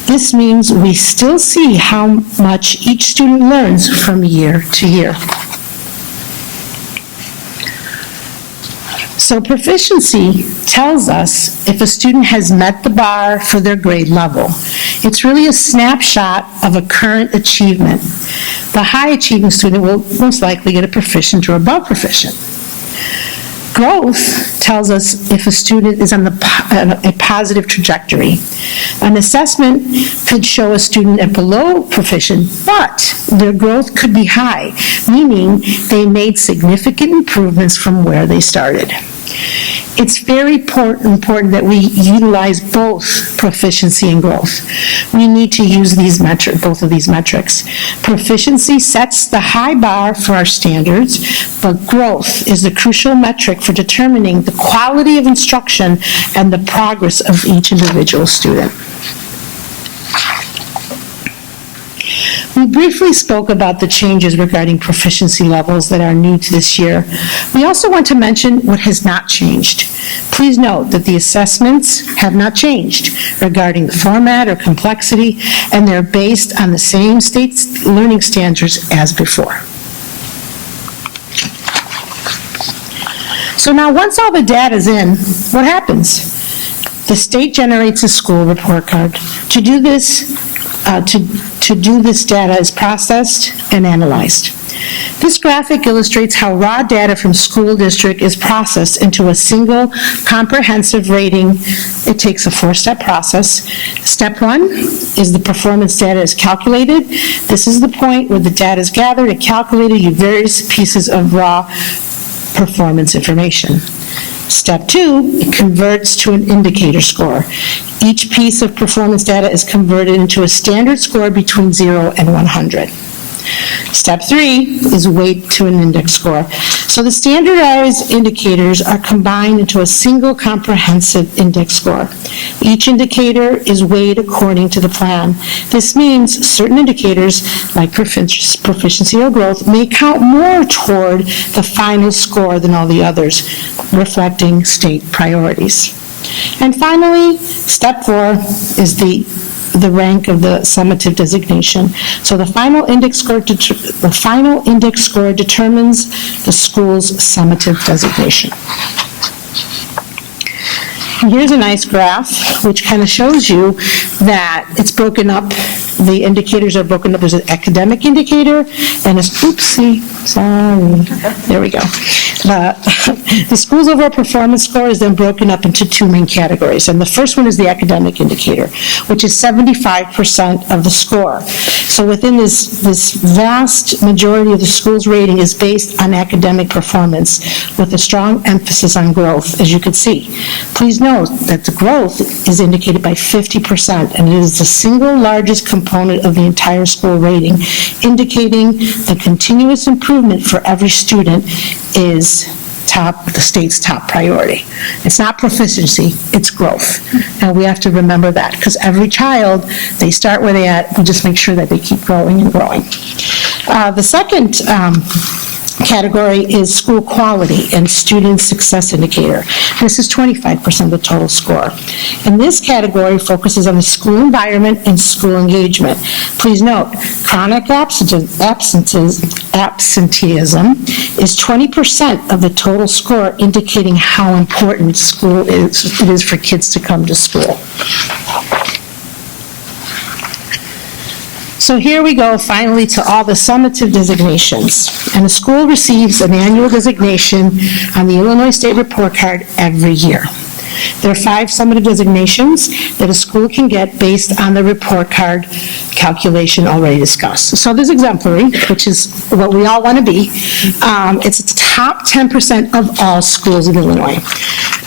This means we still see how much each student learns from year to year. So proficiency tells us if a student has met the bar for their grade level. It's really a snapshot of a current achievement. The high achieving student will most likely get a proficient or above proficient. Growth tells us if a student is on a positive trajectory. An assessment could show a student at below proficient, but their growth could be high, meaning they made significant improvements from where they started. It's very important that we utilize both proficiency and growth. We need to use both of these metrics. Proficiency sets the high bar for our standards, but growth is the crucial metric for determining the quality of instruction and the progress of each individual student. We briefly spoke about the changes regarding proficiency levels that are new to this year. We also want to mention what has not changed. Please note that the assessments have not changed regarding the format or complexity, and they're based on the same state learning standards as before. So now once all the data is in, what happens? The state generates a school report card. To do this data is processed and analyzed. This graphic illustrates how raw data from school district is processed into a single comprehensive rating. It takes a 4-step process. Step 1 is the performance data is calculated. This is the point where the data is gathered and calculated using various pieces of raw performance information. Step 2, it converts to an indicator score. Each piece of performance data is converted into a standard score between 0 and 100. Step 3 is weight to an index score. So the standardized indicators are combined into a single comprehensive index score. Each indicator is weighed according to the plan. This means certain indicators, like proficiency or growth, may count more toward the final score than all the others, reflecting state priorities. And finally, step 4 is the rank of the summative designation. So the final index score determines the school's summative designation. And here's a nice graph which kind of shows you that it's broken up. The indicators are broken up. There's an academic indicator and there we go. The school's overall performance score is then broken up into 2 main categories. And the first one is the academic indicator, which is 75% of the score. So within this vast majority of the school's rating is based on academic performance with a strong emphasis on growth, as you can see. Please note that the growth is indicated by 50%, and it is the single largest component of the entire school rating, indicating the continuous improvement for every student is the state's top priority. It's not proficiency, it's growth. And we have to remember that, because every child, they start where they're at, we just make sure that they keep growing and growing. The second category is school quality and student success indicator. This is 25% of the total score. And this category focuses on the school environment and school engagement. Please note, chronic absenteeism is 20% of the total score, indicating how important it is for kids to come to school. So here we go finally to all the summative designations. And a school receives an annual designation on the Illinois State Report Card every year. There are 5 summative designations that a school can get based on the report card calculation already discussed. So there's exemplary, which is what we all want to be. It's the top 10% of all schools in Illinois.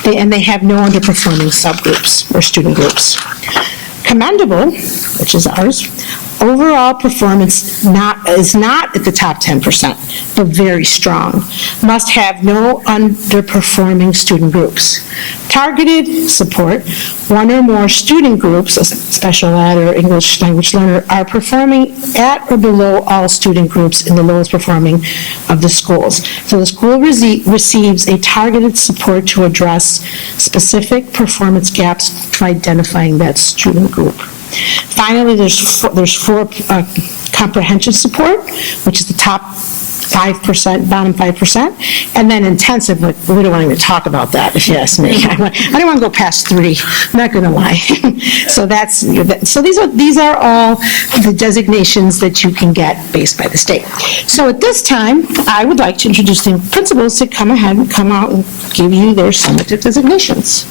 And they have no underperforming subgroups or student groups. Commendable, which is ours, overall performance is not at the top 10%, but very strong. Must have no underperforming student groups. Targeted support, 1 or more student groups, a special ed or English language learner, are performing at or below all student groups in the lowest performing of the schools. So the school receives a targeted support to address specific performance gaps to identifying that student group. Finally, there's 4 comprehensive support, which is the top 5%, bottom 5%, and then intensive, but we don't want to even talk about that, if you ask me. I don't want to go past 3, I'm not going to lie. So these are all the designations that you can get based by the state. So at this time, I would like to introduce the principals to come ahead and come out and give you their summative designations.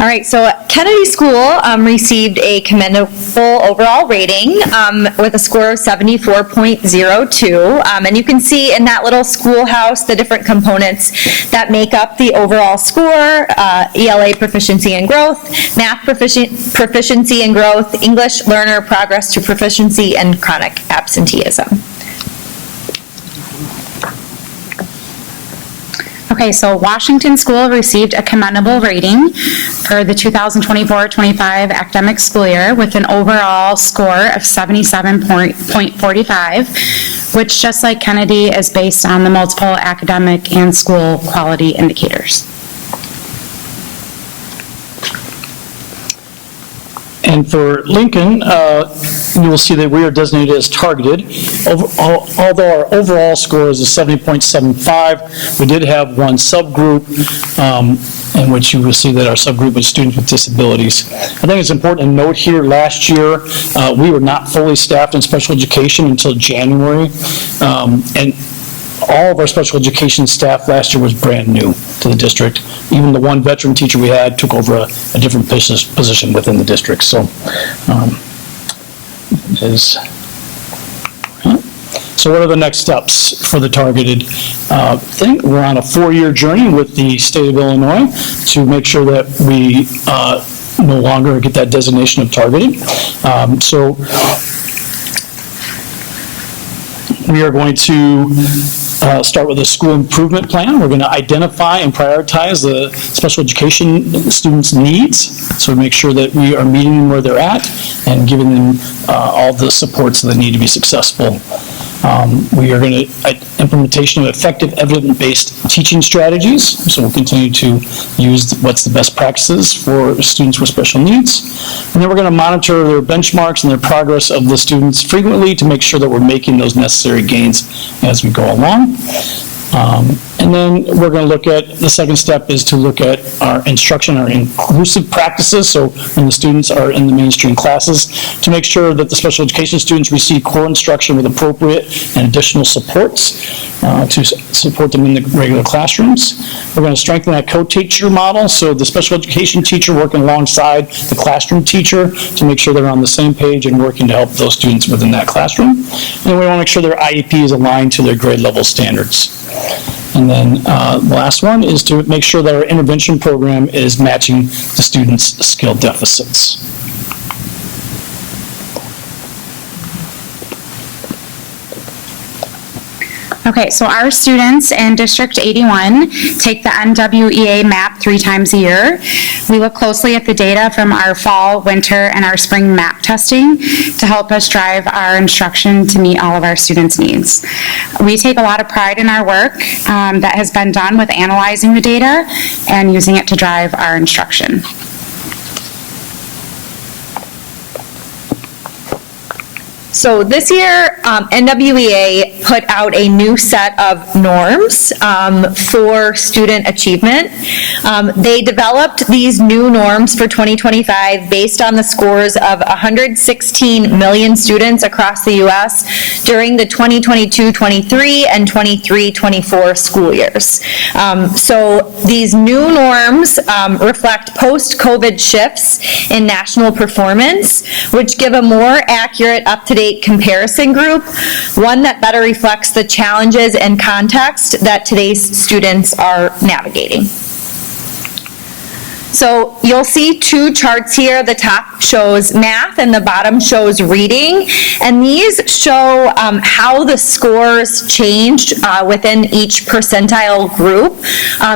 All right, so Kennedy School received a commendable overall rating with a score of 74.02. And you can see in that little schoolhouse the different components that make up the overall score: ELA proficiency and growth, math proficiency and growth, English learner progress to proficiency, and chronic absenteeism. Okay, so Washington School received a commendable rating for the 2024-25 academic school year with an overall score of 77.45, which, just like Kennedy, is based on the multiple academic and school quality indicators. And for Lincoln, you will see that we are designated as targeted. Although our overall score is a 70.75, we did have one subgroup in which you will see that our subgroup is students with disabilities. I think it's important to note here, last year, we were not fully staffed in special education until January. And all of our special education staff last year was brand new to the district. Even the one veteran teacher we had took over a different position within the district. So, so what are the next steps for the targeted thing? We're on a 4-year journey with the state of Illinois to make sure that we no longer get that designation of targeted. So we are going to start with a school improvement plan. We're going to identify and prioritize the special education students' needs, so make sure that we are meeting them where they're at and giving them all the supports that they need to be successful. We are going to implementation of effective evidence-based teaching strategies. So we'll continue to use what's the best practices for students with special needs. And then we're going to monitor their benchmarks and their progress of the students frequently to make sure that we're making those necessary gains as we go along. And then we're going to look at, the second step is to look at our instruction, our inclusive practices, so when the students are in the mainstream classes, to make sure that the special education students receive core instruction with appropriate and additional supports to support them in the regular classrooms. We're going to strengthen that co-teacher model, so the special education teacher working alongside the classroom teacher to make sure they're on the same page and working to help those students within that classroom. And we want to make sure their IEP is aligned to their grade level standards. And then the last one is to make sure that our intervention program is matching the students' skill deficits. Okay, so our students in District 81 take the NWEA map 3 times a year. We look closely at the data from our fall, winter, and our spring map testing to help us drive our instruction to meet all of our students' needs. We take a lot of pride in our work that has been done with analyzing the data and using it to drive our instruction. So this year, NWEA put out a new set of norms for student achievement. They developed these new norms for 2025 based on the scores of 116 million students across the U.S. during the 2022-23 and 23-24 school years. So these new norms reflect post-COVID shifts in national performance, which give a more accurate, up-to-date comparison group, one that better reflects the challenges and context that today's students are navigating. So you'll see 2 charts here. The top shows math and the bottom shows reading. And these show how the scores changed within each percentile group.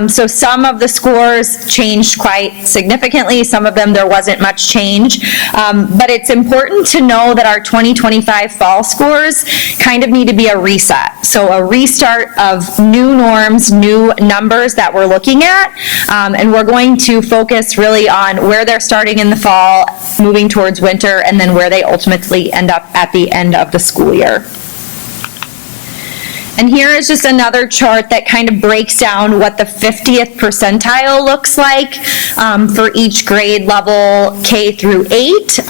So some of the scores changed quite significantly. Some of them there wasn't much change. But it's important to know that our 2025 fall scores kind of need to be a reset. So a restart of new norms, new numbers that we're looking at. And we're going to focus really on where they're starting in the fall, moving towards winter, and then where they ultimately end up at the end of the school year. And here is just another chart that kind of breaks down what the 50th percentile looks like for each grade level K through 8.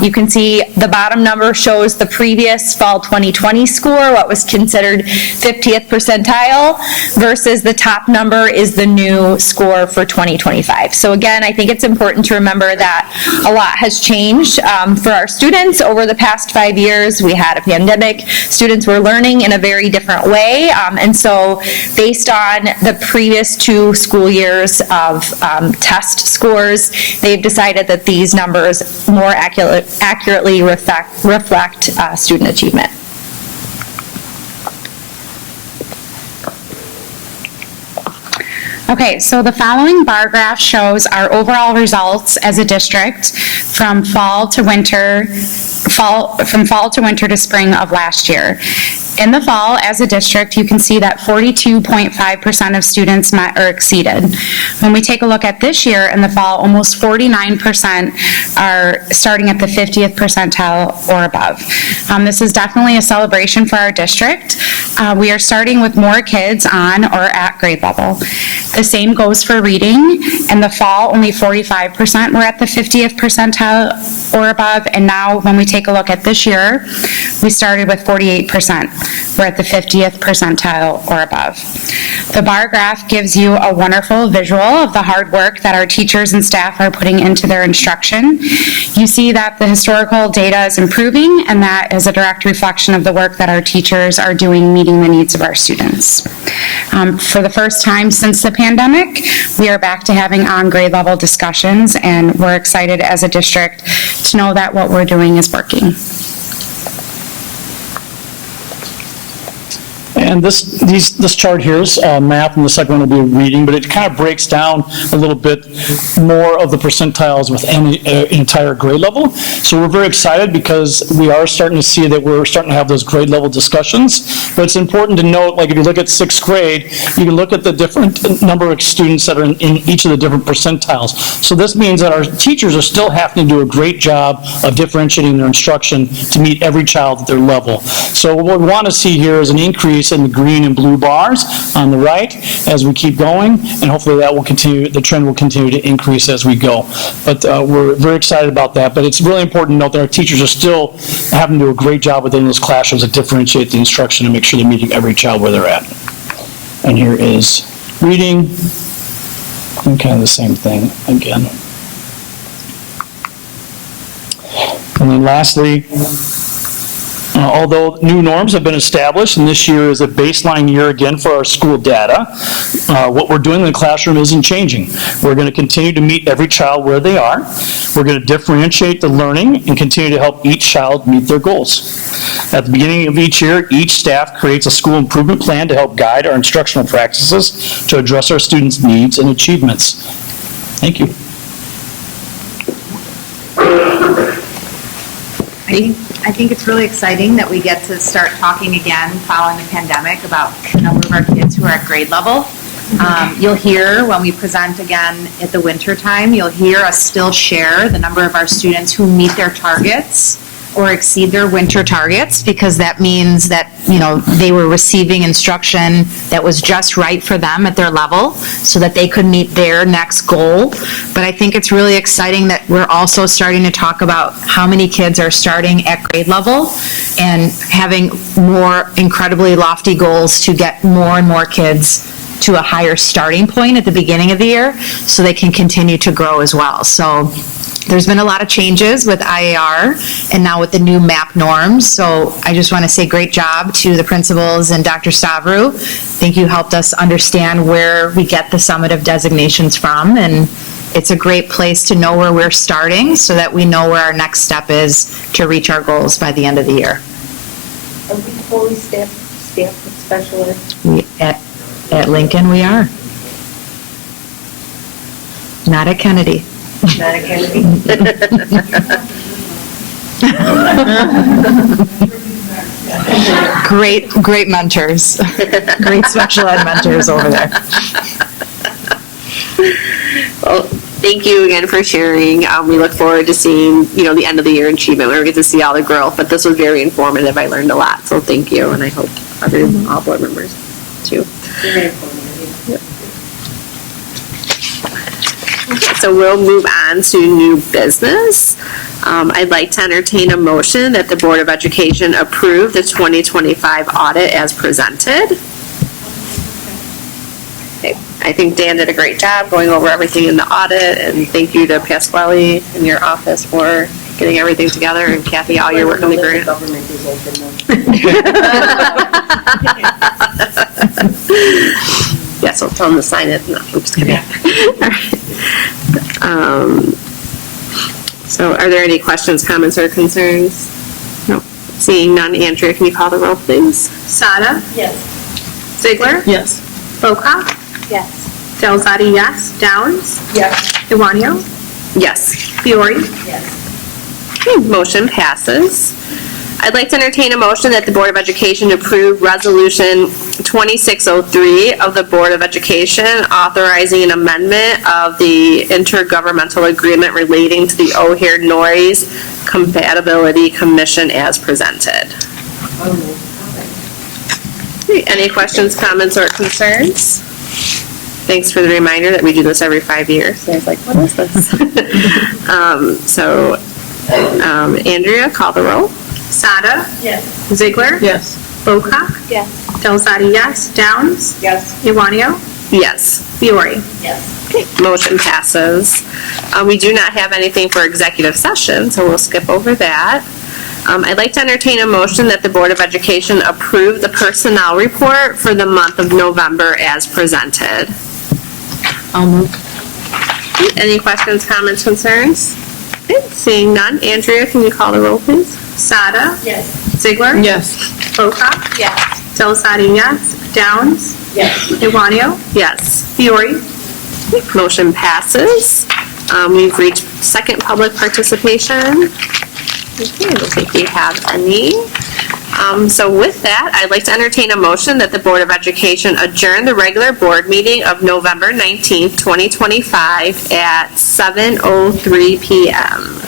You can see the bottom number shows the previous fall 2020 score, what was considered 50th percentile, versus the top number is the new score for 2025. So again, I think it's important to remember that a lot has changed for our students over the past 5 years. We had a pandemic. Students were learning in a very different way. And so based on the previous 2 school years of test scores, they've decided that these numbers more accurately reflect student achievement. Okay, so the following bar graph shows our overall results as a district from fall to winter to spring of last year. In the fall, as a district, you can see that 42.5% of students met or exceeded. When we take a look at this year in the fall, almost 49% are starting at the 50th percentile or above. This is definitely a celebration for our district. We are starting with more kids on or at grade level. The same goes for reading. In the fall, only 45% were at the 50th percentile or above, and now when we take a look at this year, we started with 48%. We're at the 50th percentile or above. The bar graph gives you a wonderful visual of the hard work that our teachers and staff are putting into their instruction. You see that the historical data is improving, and that is a direct reflection of the work that our teachers are doing meeting the needs of our students. For the first time since the pandemic, we are back to having on-grade level discussions, and we're excited as a district to know that what we're doing is working. And this chart here is math, and the second one will be reading, but it kind of breaks down a little bit more of the percentiles within an entire grade level. So we're very excited because we are starting to see that we're starting to have those grade level discussions. But it's important to note, like if you look at 6th grade, you can look at the different number of students that are in each of the different percentiles. So this means that our teachers are still having to do a great job of differentiating their instruction to meet every child at their level. So what we want to see here is an increase in the green and blue bars on the right as we keep going, and hopefully that will continue, the trend will continue to increase as we go. But we're very excited about that. But it's really important to note that our teachers are still having to do a great job within those classrooms to differentiate the instruction and make sure they're meeting every child where they're at. And here is reading, and kind of the same thing again. And then lastly, Although new norms have been established, and this year is a baseline year again for our school data, what we're doing in the classroom isn't changing. We're going to continue to meet every child where they are. We're going to differentiate the learning and continue to help each child meet their goals. At the beginning of each year, each staff creates a school improvement plan to help guide our instructional practices to address our students' needs and achievements. Thank you. I think it's really exciting that we get to start talking again following the pandemic about the number of our kids who are at grade level. You'll hear when we present again at the winter time, you'll hear us still share the number of our students who meet their targets or exceed their winter targets, because that means that, you know, they were receiving instruction that was just right for them at their level so that they could meet their next goal. But I think it's really exciting that we're also starting to talk about how many kids are starting at grade level and having more incredibly lofty goals to get more and more kids to a higher starting point at the beginning of the year so they can continue to grow as well. So there's been a lot of changes with IAR and now with the new MAP norms. So I just want to say great job to the principals and Dr. Stavru. I think you helped us understand where we get the summative designations from, and it's a great place to know where we're starting so that we know where our next step is to reach our goals by the end of the year. Are we fully staffed with special ed? At Lincoln, we are. Not at Kennedy. Not at Kennedy? Great mentors. Great special ed mentors over there. Well, thank you again for sharing. We look forward to seeing, the end of the year achievement where we get to see all the growth, but this was very informative. I learned a lot, so thank you, and I hope all board members too. Very informative. Okay, so we'll move on to new business. I'd like to entertain a motion that the Board of Education approve the 2025 audit as presented. Okay, I think Dan did a great job going over everything in the audit, and thank you to Pasquale in your office for getting everything together, and Kathy, all your work on the grant. Government is open now. Yes, I'll tell them to sign it. No, I'm just kidding. All right. So are there any questions, comments, or concerns? No. Seeing none, Andrea, can you call the roll, please? Sada? Yes. Ziegler? Yes. Bocock? Yes. Delzadi, yes. Downs? Yes. Iwanio? Yes. Fiore? Yes. Okay, motion passes. I'd like to entertain a motion that the Board of Education approve Resolution 2603 of the Board of Education authorizing an amendment of the intergovernmental agreement relating to the O'Hare Noise Compatibility Commission as presented. Okay, any questions, comments, or concerns? Thanks for the reminder that we do this every 5 years. I was like, what is this? Andrea, call the roll. Sada? Yes. Ziegler? Yes. Bocock? Yes. Delzadi, yes. Downs? Yes. Iwanio? Yes. Fiore? Yes. Okay, motion passes. We do not have anything for executive session, so we'll skip over that. I'd like to entertain a motion that the Board of Education approve the personnel report for the month of November as presented. I'll move. Any questions, comments, concerns? Okay, seeing none, Andrea, can you call the roll, please? Sada? Yes. Ziegler? Yes. Bocock? Yes. Delzadi, yes. Downs? Yes. Iwanio? Yes. Fiore? Motion passes. We've reached second public participation. Okay, I don't think we have any. So with that, I'd like to entertain a motion that the Board of Education adjourn the regular board meeting of November 19th, 2025 at 7:03 p.m.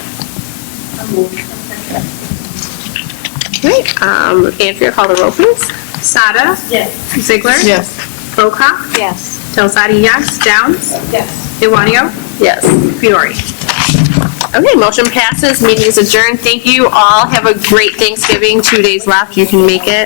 Great. Andrea, call the roll, please. Sada? Yes. Ziegler? Yes. Bocock? Yes. Delzadi, yes. Downs? Yes. Iwanio? Yes. Fiore? Okay, motion passes. Meeting is adjourned. Thank you all. Have a great Thanksgiving. 2 days left. You can make it.